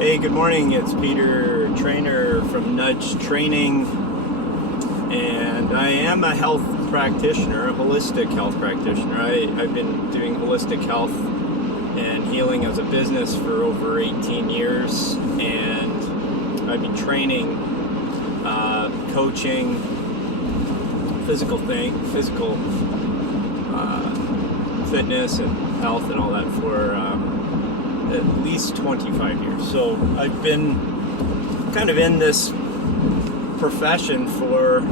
Hey, good morning. It's Peter Trainer from Nudge Training, and I am a health practitioner, a holistic health practitioner. I've been doing holistic health and healing as a business for over 18 years, and I've been training, coaching, physical fitness and health and all that for at least 25 years. So I've been kind of in this profession for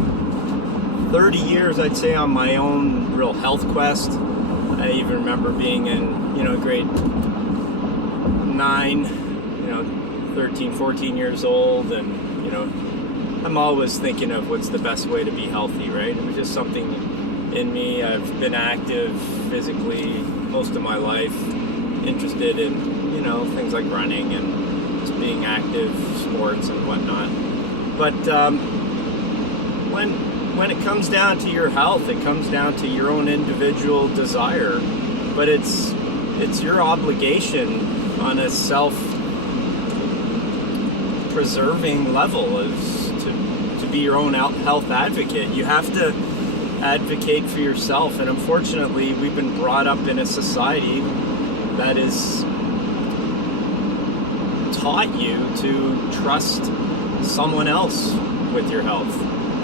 30 years, I'd say, on my own real health quest. I even remember being in, grade 9, 13, 14 years old, and, I'm always thinking of what's the best way to be healthy, right? It was just something in me. I've been active physically most of my life, interested in things like running and just being active, sports and whatnot. But when it comes down to your health, it comes down to your own individual desire. But it's your obligation on a self-preserving level is to be your own health advocate. You have to advocate for yourself, and unfortunately we've been brought up in a society that is taught you to trust someone else with your health.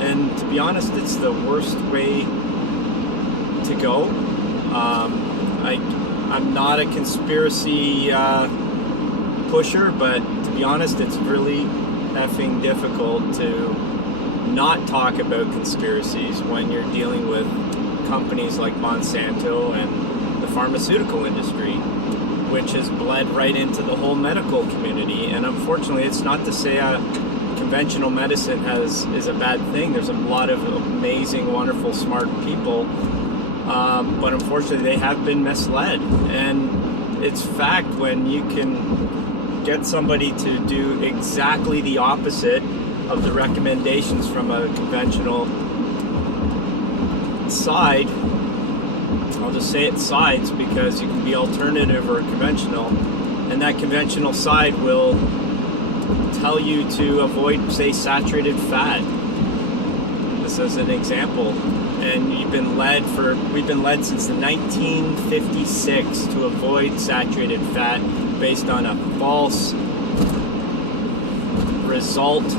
And to be honest, it's the worst way to go. I'm not a conspiracy pusher, but to be honest, it's really effing difficult to not talk about conspiracies when you're dealing with companies like Monsanto and the pharmaceutical industry, which has bled right into the whole medical community. And unfortunately, it's not to say conventional medicine is a bad thing. There's a lot of amazing, wonderful, smart people, but unfortunately they have been misled. And it's fact when you can get somebody to do exactly the opposite of the recommendations from a conventional side. I'll just say it sides because you can be alternative or conventional, and that conventional side will tell you to avoid, say, saturated fat. This is an example. And we've been led since 1956 to avoid saturated fat based on a false result,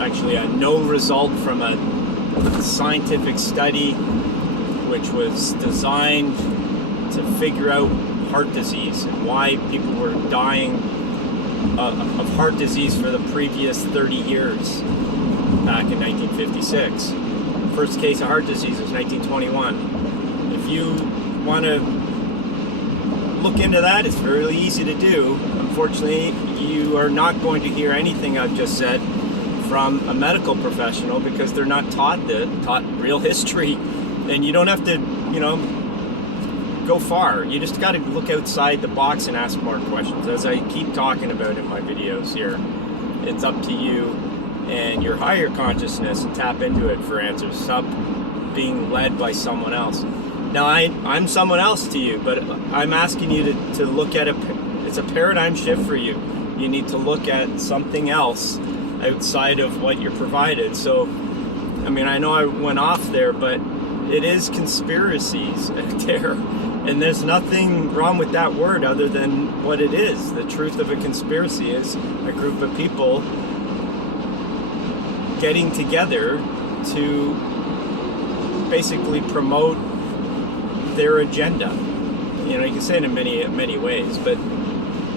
actually a no result from a scientific study which was designed to figure out heart disease and why people were dying of heart disease for the previous 30 years back in 1956. First case of heart disease was 1921. If you want to look into that, it's really easy to do. Unfortunately, you are not going to hear anything I've just said from a medical professional because they're not taught real history. And you don't have to, go far. You just got to look outside the box and ask more questions. As I keep talking about in my videos here, it's up to you and your higher consciousness to tap into it for answers. Stop being led by someone else. Now, I'm someone else to you, but I'm asking you to look at it's a paradigm shift for you. You need to look at something else outside of what you're provided. So, I know I went off there, but it is conspiracies there. And there's nothing wrong with that word other than what it is. The truth of a conspiracy is a group of people getting together to basically promote their agenda. You can say it in many ways, but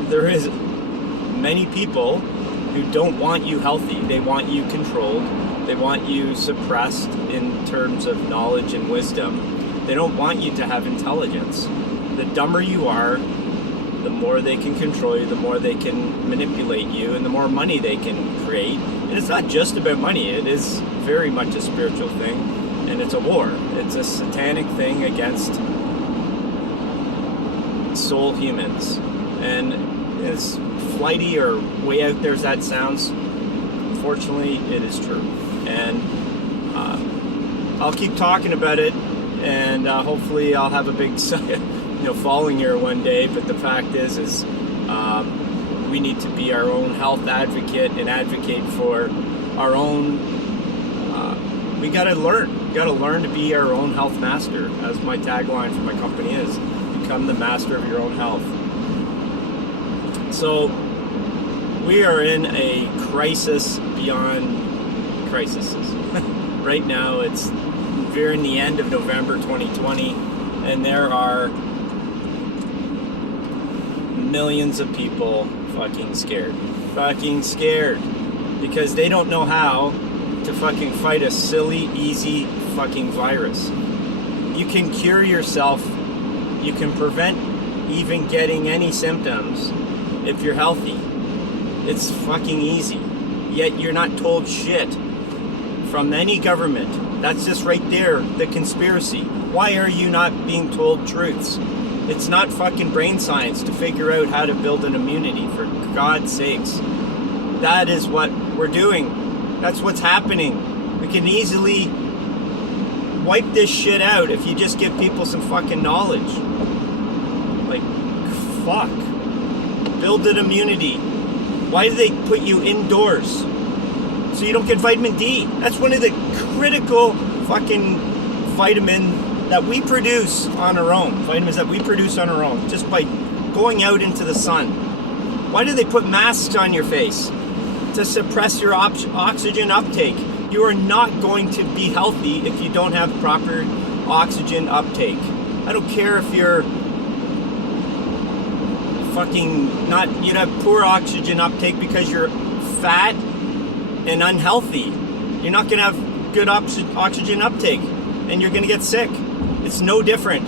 there is many people who don't want you healthy. They want you controlled. They want you suppressed in terms of knowledge and wisdom. They don't want you to have intelligence. The dumber you are, the more they can control you, the more they can manipulate you, and the more money they can create. And it's not just about money. It is very much a spiritual thing, and it's a war. It's a satanic thing against soul humans. And as flighty or way out there as that sounds, unfortunately, it is true. And I'll keep talking about it, and hopefully I'll have a big following here one day. But the fact is we need to be our own health advocate and advocate for our own. We gotta learn. We gotta learn to be our own health master, as my tagline for my company is: become the master of your own health. So we are in a crisis beyond crises. Right now, we're in the end of November 2020, and there are millions of people fucking scared, because they don't know how to fucking fight a silly, easy fucking virus. You can cure yourself, you can prevent even getting any symptoms if you're healthy. It's fucking easy. Yet you're not told shit from any government. That's just right there, the conspiracy. Why are you not being told truths? It's not fucking brain science to figure out how to build an immunity, for God's sakes. That is what we're doing. That's what's happening. We can easily wipe this shit out if you just give people some fucking knowledge. Like, fuck. Build an immunity. Why do they put you indoors? So you don't get vitamin D. That's one of the critical fucking vitamins that we produce on our own. Vitamins that we produce on our own, just by going out into the sun. Why do they put masks on your face? To suppress your oxygen uptake. You are not going to be healthy if you don't have proper oxygen uptake. I don't care if you're fucking not, you'd have poor oxygen uptake because you're fat and unhealthy. You're not gonna have good oxygen uptake, and you're gonna get sick. It's no different.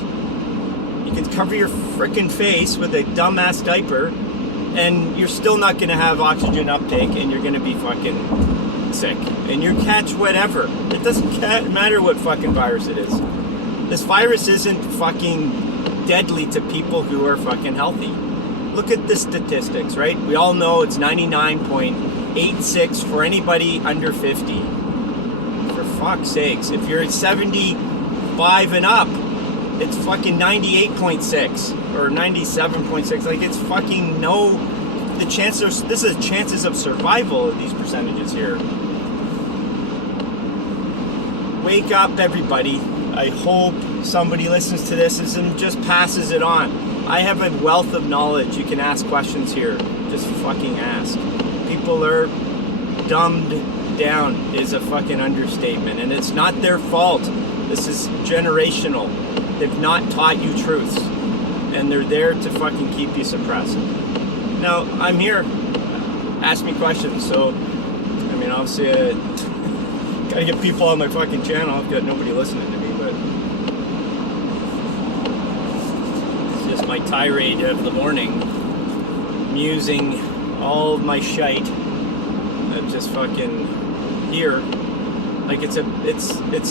You can cover your frickin' face with a dumbass diaper, and you're still not gonna have oxygen uptake, and you're gonna be fucking sick. And you catch whatever. It doesn't matter what fucking virus it is. This virus isn't fucking deadly to people who are fucking healthy. Look at the statistics, right? We all know it's 99.86 for anybody under 50. For fuck's sakes, if you're at 75 and up, it's fucking 98.6 or 97.6. Like, it's fucking the chances, this is chances of survival of these percentages here. Wake up, everybody. I hope somebody listens to this and just passes it on. I have a wealth of knowledge. You can ask questions here. Just fucking ask. People are dumbed down is a fucking understatement, and it's not their fault. This is generational. They've not taught you truths, and they're there to fucking keep you suppressed. Now, I'm here. Ask me questions. So, I mean, obviously, gotta get people on my fucking channel. I've got nobody listening to me, but it's just my tirade of the morning, musing all of my shite. I'm just fucking here. Like, it's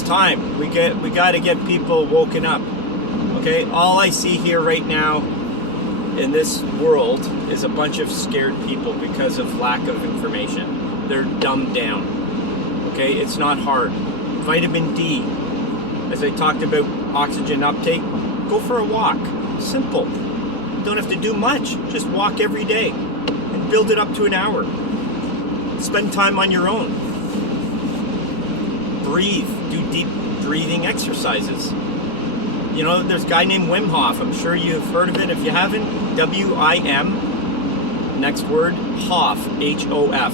time. We gotta get people woken up. Okay? All I see here right now in this world is a bunch of scared people because of lack of information. They're dumbed down. Okay? It's not hard. Vitamin D. As I talked about oxygen uptake, go for a walk. Simple. You don't have to do much. Just walk every day and build it up to an hour. Spend time on your own. Breathe. Do deep breathing exercises. You know, there's a guy named Wim Hof. I'm sure you've heard of it. If you haven't, W-I-M, next word, Hof, H-O-F.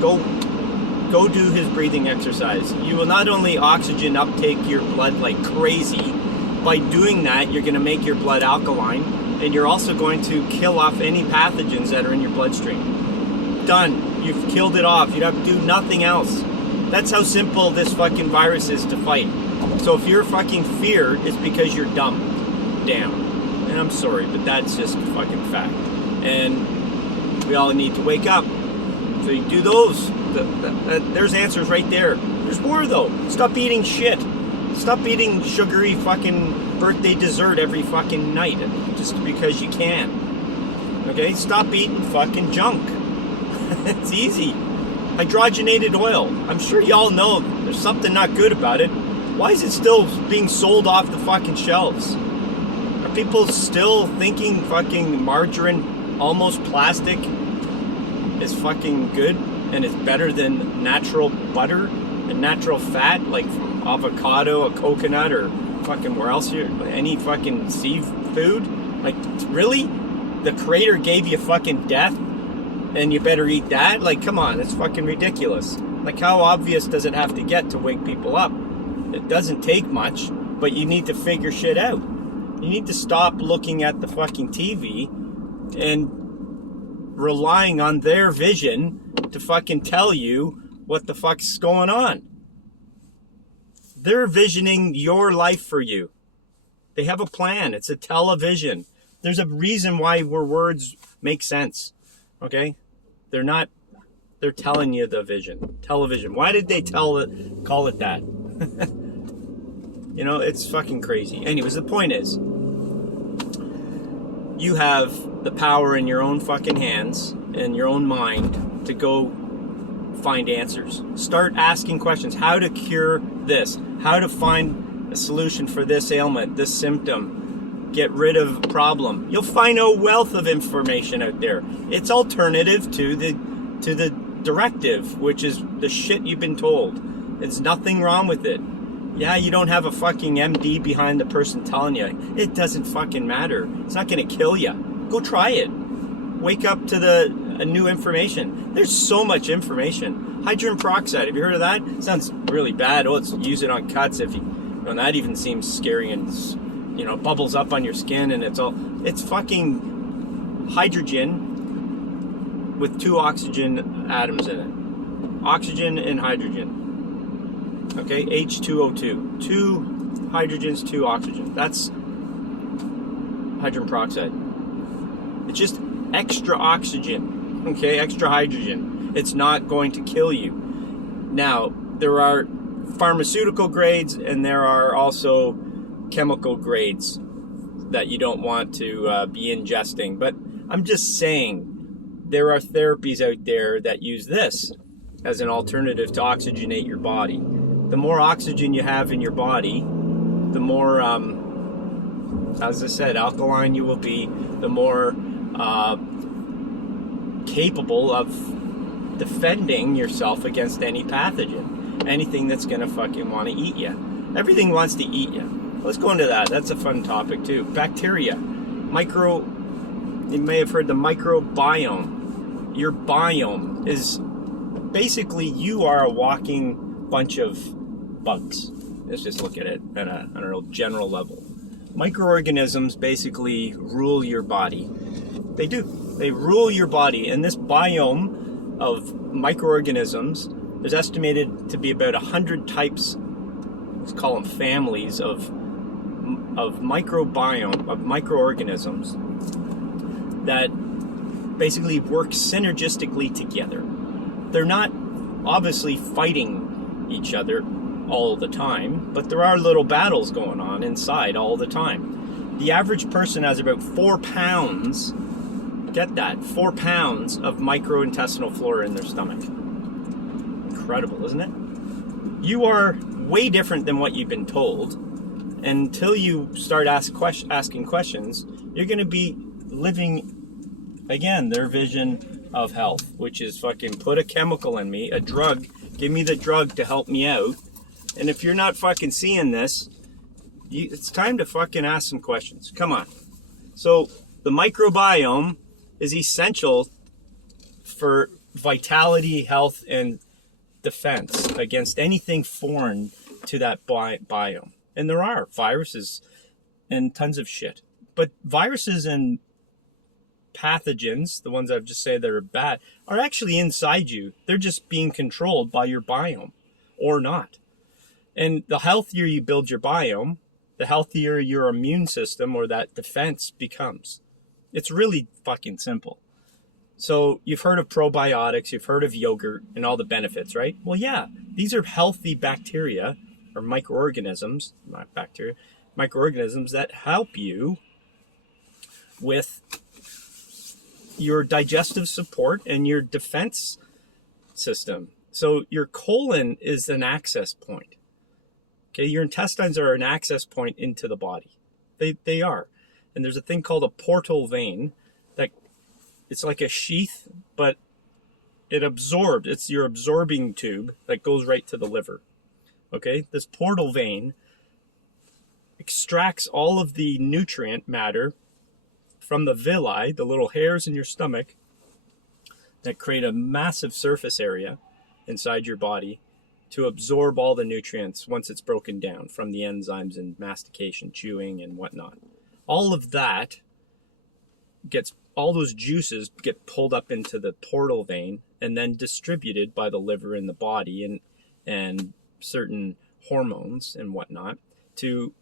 Go do his breathing exercise. You will not only oxygen uptake your blood like crazy. By doing that, you're going to make your blood alkaline, and you're also going to kill off any pathogens that are in your bloodstream. Done. You've killed it off. You have to do nothing else. That's how simple this fucking virus is to fight. So if you're fucking feared, it's because you're dumb. Damn. And I'm sorry, but that's just fucking fact. And we all need to wake up. So you do those. There's answers right there. There's more though. Stop eating shit. Stop eating sugary fucking birthday dessert every fucking night just because you can. Okay? Stop eating fucking junk. It's easy. Hydrogenated oil. I'm sure y'all know there's something not good about it. Why is it still being sold off the fucking shelves? Are people still thinking fucking margarine, almost plastic, is fucking good and is better than natural butter and natural fat, like from avocado, a coconut, or fucking where else any fucking seafood? Like, really? The creator gave you fucking death and you better eat that? Like, come on, it's fucking ridiculous. Like, how obvious does it have to get to wake people up? It doesn't take much, but you need to figure shit out. You need to stop looking at the fucking TV and relying on their vision to fucking tell you what the fuck's going on. They're visioning your life for you. They have a plan. It's a television. There's a reason why our words make sense. Okay? They're telling you the vision. Television. Why did they call it that? You know, it's fucking crazy. Anyways, the point is, you have the power in your own fucking hands and your own mind to go find answers. Start asking questions. How to cure this? How to find a solution for this ailment, this symptom? Get rid of a problem. You'll find a wealth of information out there. It's alternative to the directive, which is the shit you've been told. There's nothing wrong with it. Yeah, you don't have a fucking MD behind the person telling you. It doesn't fucking matter. It's not going to kill you. Go try it. Wake up to the new information. There's so much information. Hydrogen peroxide. Have you heard of that? It sounds really bad. Oh, let's use it on cuts. That even seems scary, and bubbles up on your skin, and it's fucking hydrogen with 2 oxygen atoms in it. Oxygen and hydrogen. Okay, H2O2. 2 hydrogens, 2 oxygen. That's hydrogen peroxide. It's just extra oxygen, okay, extra hydrogen. It's not going to kill you. Now, there are pharmaceutical grades and there are also chemical grades that you don't want to be ingesting. But I'm just saying, there are therapies out there that use this as an alternative to oxygenate your body. The more oxygen you have in your body, the more, as I said, alkaline you will be, the more capable of defending yourself against any pathogen, anything that's going to fucking want to eat you. Everything wants to eat you. Let's go into that. That's a fun topic too. Bacteria. You may have heard the microbiome. Your biome is basically, you are a walking bunch of bugs. Let's just look at it on a general level. Microorganisms basically rule your body. They do. They rule your body. And this biome of microorganisms, there's estimated to be about 100 types, let's call them families of microbiome, of microorganisms that basically work synergistically together. They're not obviously fighting each other all the time, but there are little battles going on inside all the time. The average person has about 4 pounds, get that, 4 pounds of microintestinal flora in their stomach. Incredible, isn't it? You are way different than what you've been told. Until you start asking questions, you're going to be living, again, their vision of health, which is fucking put a chemical in me, a drug, give me the drug to help me out. And if you're not fucking seeing this, it's time to fucking ask some questions. Come on. So the microbiome is essential for vitality, health, and defense against anything foreign to that biome. And there are viruses and tons of shit. But viruses and pathogens, the ones I've just said that are bad, are actually inside you. They're just being controlled by your biome or not. And the healthier you build your biome, the healthier your immune system or that defense becomes. It's really fucking simple. So you've heard of probiotics, you've heard of yogurt and all the benefits, right? Well, yeah, these are healthy bacteria or microorganisms, not bacteria, microorganisms that help you with your digestive support and your defense system. So your colon is an access point. Okay, your intestines are an access point into the body. They are. And there's a thing called a portal vein that it's like a sheath, but it absorbs. It's your absorbing tube that goes right to the liver. Okay, this portal vein extracts all of the nutrient matter from the villi, the little hairs in your stomach that create a massive surface area inside your body to absorb all the nutrients once it's broken down from the enzymes and mastication, chewing, and whatnot. All of that all those juices get pulled up into the portal vein and then distributed by the liver in the body and certain hormones and whatnot to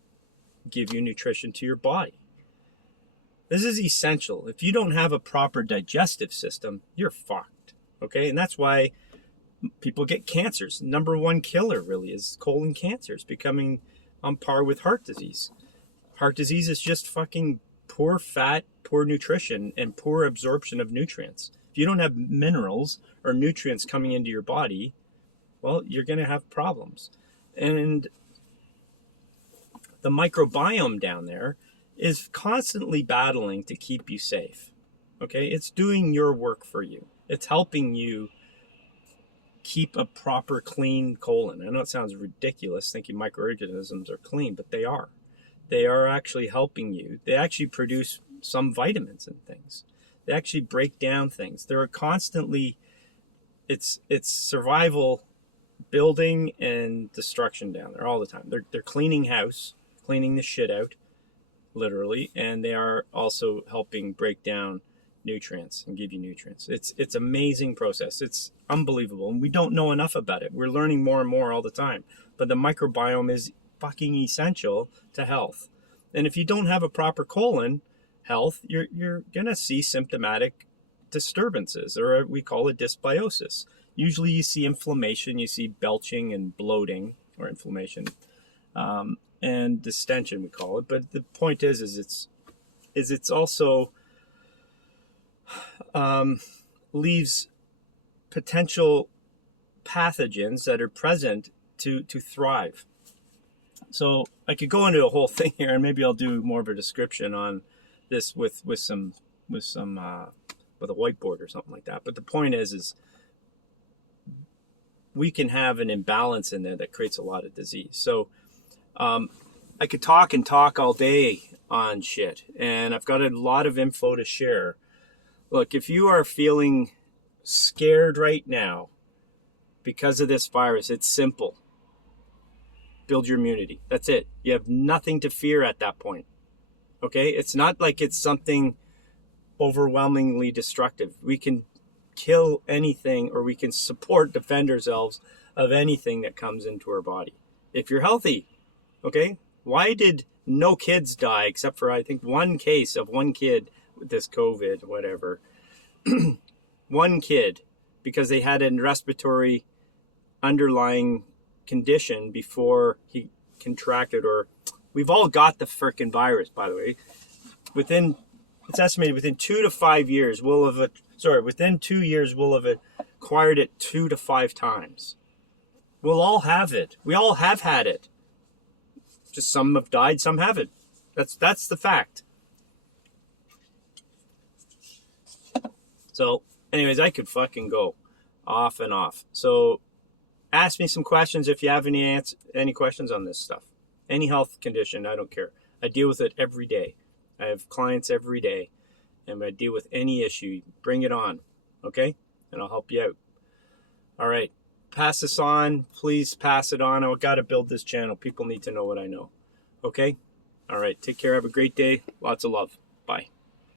give you nutrition to your body. This is essential. If you don't have a proper digestive system, you're fucked. Okay? And that's why people get cancers. Number one killer really is colon cancer. It's becoming on par with heart disease. Heart disease is just fucking poor fat, poor nutrition, and poor absorption of nutrients. If you don't have minerals or nutrients coming into your body, well, you're going to have problems. And the microbiome down there is constantly battling to keep you safe. Okay? It's doing your work for you. It's helping you keep a proper clean colon. I know it sounds ridiculous thinking microorganisms are clean, but they are. They are actually helping you. They actually produce some vitamins and things. They actually break down things. They're constantly, it's survival, building and destruction down there all the time. They're cleaning house, cleaning the shit out, literally, and they are also helping break down nutrients and give you nutrients. It's amazing process. It's unbelievable, and we don't know enough about it. We're learning more and more all the time. But the microbiome is fucking essential to health. And if you don't have a proper colon health, you're gonna see symptomatic disturbances, or we call it dysbiosis. Usually you see inflammation, you see belching and bloating, or inflammation, and distension we call it. But the point is it's also leaves potential pathogens that are present to thrive. So I could go into a whole thing here, and maybe I'll do more of a description on this with a whiteboard or something like that. But the point is we can have an imbalance in there that creates a lot of disease. So I could talk all day on shit, and I've got a lot of info to share. Look, if you are feeling scared right now because of this virus, it's simple. Build your immunity. That's it. You have nothing to fear at that point. Okay? It's not like it's something overwhelmingly destructive. We can kill anything, or we can defend ourselves of anything that comes into our body. If you're healthy, okay? Why did no kids die except for, I think, one case of one kid with this COVID, whatever. One kid, because they had a respiratory underlying condition before he contracted, or we've all got the frickin' virus, by the way. It's estimated within 2 to 5 years within 2 years we'll have acquired it 2 to 5 times. We'll all have it. We all have had it. Just some have died, some haven't. That's the fact. So, anyways, I could fucking go off and off. So, ask me some questions if you have any questions on this stuff. Any health condition, I don't care. I deal with it every day. I have clients every day, and I deal with any issue. Bring it on, okay? And I'll help you out. All right, pass this on. Please pass it on. I've got to build this channel. People need to know what I know, okay? All right, take care. Have a great day. Lots of love. Bye.